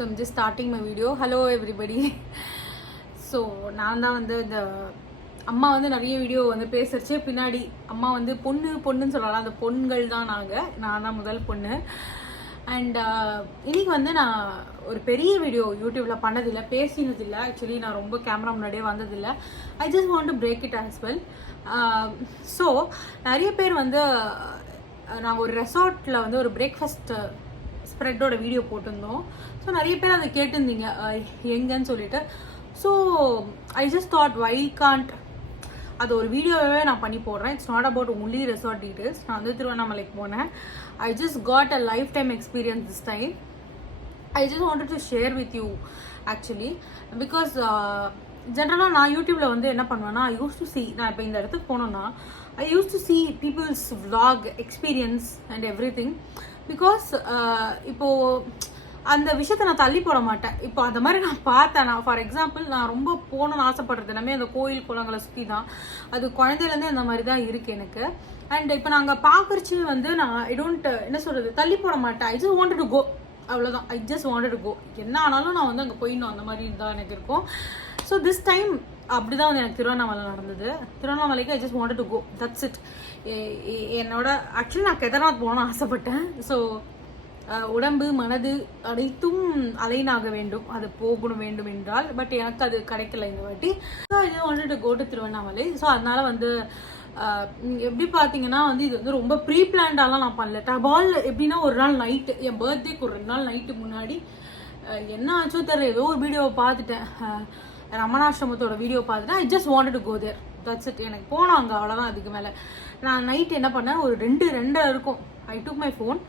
So I'm just starting my video. Hello everybody. So நான் தான் வந்து இந்த அம்மா வந்து நிறைய வீடியோ வந்து பேசுறச்சே பின்னாடி அம்மா வந்து பொண்ணுன்னு சொல்லலாம். அந்த பொண்கள் தான் நான் தான் முதல் பொண்ணு. அண்ட் இன்னைக்கு வந்து நான் ஒரு பெரிய வீடியோ யூடியூப்ல பண்ணதில்லை, பேசினதில்லை. ஆக்சுவலி நான் ரொம்ப கேமரா முன்னாடியே வந்ததில்லை. I just want to break it as well. So நிறைய பேர் வந்து நாங்கள் ஒரு ரெசார்ட்டில் வந்து ஒரு பிரேக்ஃபாஸ்ட் ஸ்ப்ரெட்டோட வீடியோ போட்டிருந்தோம். ஸோ நிறைய பேர் அதை கேட்டிருந்தீங்க எங்கன்னு சொல்லிட்டு. So I just thought why can't அது ஒரு வீடியோவே நான் பண்ணி போடுறேன். It's not about only resort details. நான் வந்து திருவண்ணாமலைக்கு போனேன். I just got a lifetime experience this time. I just wanted to share with you actually. Because ஜென்ரலாக நான் யூடியூப்பில் வந்து என்ன பண்ணுவேன்னா, ஐ யூஸ் டு சி, நான் இப்போ இந்த இடத்துக்கு போனோன்னா I use to see peoples vlog experience and everything. Because இப்போது அந்த விஷயத்தை நான் தள்ளி போட மாட்டேன். இப்போ அந்த மாதிரி நான் பார்த்தேன். நான் ஃபார் எக்ஸாம்பிள் நான் ரொம்ப போகணும்னு ஆசைப்படுறது எல்லாமே அந்த கோயில் குளங்களை சுற்றி தான். அது குழந்தையிலேருந்தே அந்த மாதிரி தான் இருக்குது எனக்கு. அண்ட் இப்போ நாங்கள் பார்க்குறச்சு வந்து நான் ஐ டோன்ட் என்ன சொல்கிறது, தள்ளி போட மாட்டேன். I just wanted to go, அவ்வளோதான். I just wanted to go. என்ன ஆனாலும் நான் வந்து அங்கே போயிடணும், அந்த மாதிரி தான் எனக்கு இருக்கும். ஸோ திஸ் டைம் அப்படி தான் வந்து எனக்கு திருவண்ணாமலை நடந்தது. திருவண்ணாமலைக்கு I just wanted to go, that's it. என்னோட ஆக்சுவலி நான் கேதார்நாத் போகணும்னு ஆசைப்பட்டேன். ஸோ உடம்பு மனது அனைத்தும் அலைனாக வேண்டும், அது போகணும் வேண்டும் என்றால். பட் எனக்கு அது கிடைக்கல இந்த வாட்டி. So I just wanted to go to Tiruvannamalai. So அதனால வந்து எப்படி பார்த்தீங்கன்னா வந்து இது வந்து ரொம்ப ப்ரீ பிளான்டாலாம் நான் பண்ணல. டபால் எப்படின்னா ஒரு நாள் நைட்டு, என் பர்த்டேக்கு ஒரு 2 நாள் நைட்டு முன்னாடி என்ன ஆச்சோ தெரியல, ஏதோ ஒரு வீடியோவை பார்த்துட்டேன், ரமணாசிரமத்தோட வீடியோ பார்த்துட்டேன். I just wanted to go there, that's it. எனக்கு போனாங்க, அவ்வளோதான். அதுக்கு மேலே நான் நைட் என்ன பண்ணேன், ஒரு 2 இருக்கும். ஐ டுக் மை ஃபோன்.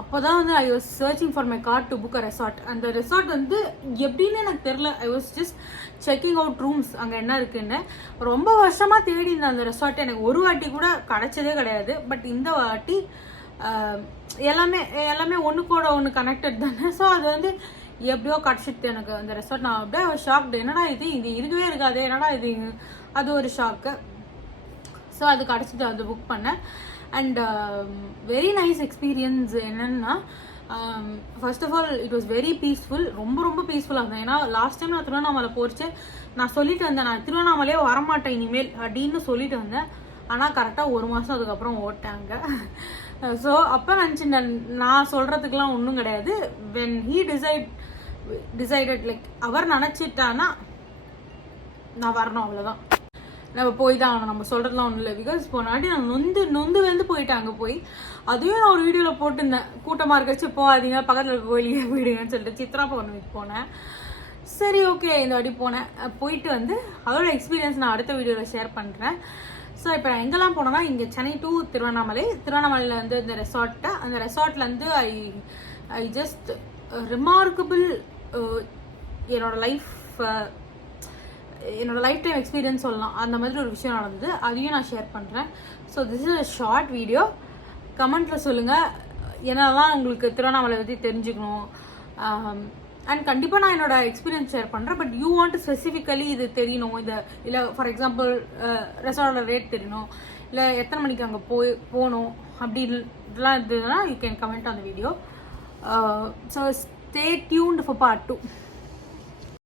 அப்போ தான் வந்து I was searching for my card to book a resort. அந்த ரெசார்ட் வந்து எப்படின்னு எனக்கு தெரில. I was just checking out rooms, அங்கே என்ன இருக்குன்னு. ரொம்ப வருஷமாக தேடி இருந்தேன் அந்த ரெசார்ட். எனக்கு ஒரு வாட்டி கூட கிடைச்சதே கிடையாது. பட் இந்த வாட்டி எல்லாமே ஒன்றுக்கூட ஒன்று கனெக்டட் தானே. ஸோ அது வந்து எப்படியோ கிடச்சிட்டு எனக்கு அந்த ரெசார்ட். நான் அப்படியே ஷாக்டு, என்னடா இது இருக்கவே இருக்காது, என்னடா இது, அது ஒரு ஷாக்கு. ஸோ அது கிடச்சிட்டு அது புக் பண்ணேன். And very nice experience. என்னென்னா first of all it was very peaceful. ரொம்ப பீஸ்ஃபுல்லாக இருந்தேன். ஏன்னா லாஸ்ட் டைம் நான் திருவண்ணாமலை போச்சு, நான் சொல்லிட்டு வந்தேன் நான் திருவண்ணாமலையே வரமாட்டேன் இனிமேல் அப்படின்னு சொல்லிட்டு வந்தேன். ஆனால் கரெக்டாக 1 மாதம் அதுக்கப்புறம் ஓட்டாங்க. ஸோ அப்போ நினச்சிட்டேன், நான் சொல்கிறதுக்கெலாம் ஒன்றும் கிடையாது. வென் ஹீ டிசைடட் லைக் அவர் நினச்சிட்டானா நான் வரணும், அவ்வளோதான். நம்ம போய் தான் ஆகணும், நம்ம சொல்கிறதுலாம் ஒன்றும் இல்லை. பிகாஸ் போனாடி நான் நொந்து வந்து போயிட்டாங்க. போய் அதையும் நான் ஒரு வீடியோவில் போட்டிருந்தேன், கூட்டமாக இருக்கச்சு போகாதீங்க, பக்கத்தில் இருக்க கோயிலுக்கே போயிடுங்கன்னு சொல்லிட்டு சித்ரா பௌர்ணமிக்கு போனேன். சரி ஓகே, இந்த வாட்டி போனேன். போயிட்டு வந்து அதோட எக்ஸ்பீரியன்ஸ் நான் அடுத்த வீடியோவில் ஷேர் பண்ணுறேன். ஸோ இப்போ நான் எங்கெல்லாம் போனோன்னா, இங்கே சென்னை டு திருவண்ணாமலையில் வந்து இந்த ரெசார்ட்டை, அந்த ரெசார்ட்லேருந்து ஐ ஜஸ்ட் ரிமார்க்கபிள் என்னோட லைஃப் டைம் எக்ஸ்பீரியன்ஸ் சொல்லலாம். அந்த மாதிரி ஒரு விஷயம் நடந்தது, அதையும் நான் ஷேர் பண்ணுறேன். So this is a short video. கமெண்ட்டில் சொல்லுங்கள் என்னெல்லாம் உங்களுக்கு திருவண்ணாமலை பற்றி தெரிஞ்சுக்கணும். அண்ட் கண்டிப்பாக நான் என்னோட எக்ஸ்பீரியன்ஸ் ஷேர் பண்ணுறேன். பட் யூ வாண்ட் ஸ்பெசிஃபிக்கலி இது தெரியணும், இல்லை ஃபார் எக்ஸாம்பிள் ரெசார்ட்டோட ரேட் தெரியணும், இல்லை எத்தனை மணிக்கு அங்கே போகணும் அப்படிலாம் இருந்ததுன்னா you can comment on the video. So stay tuned for part 2.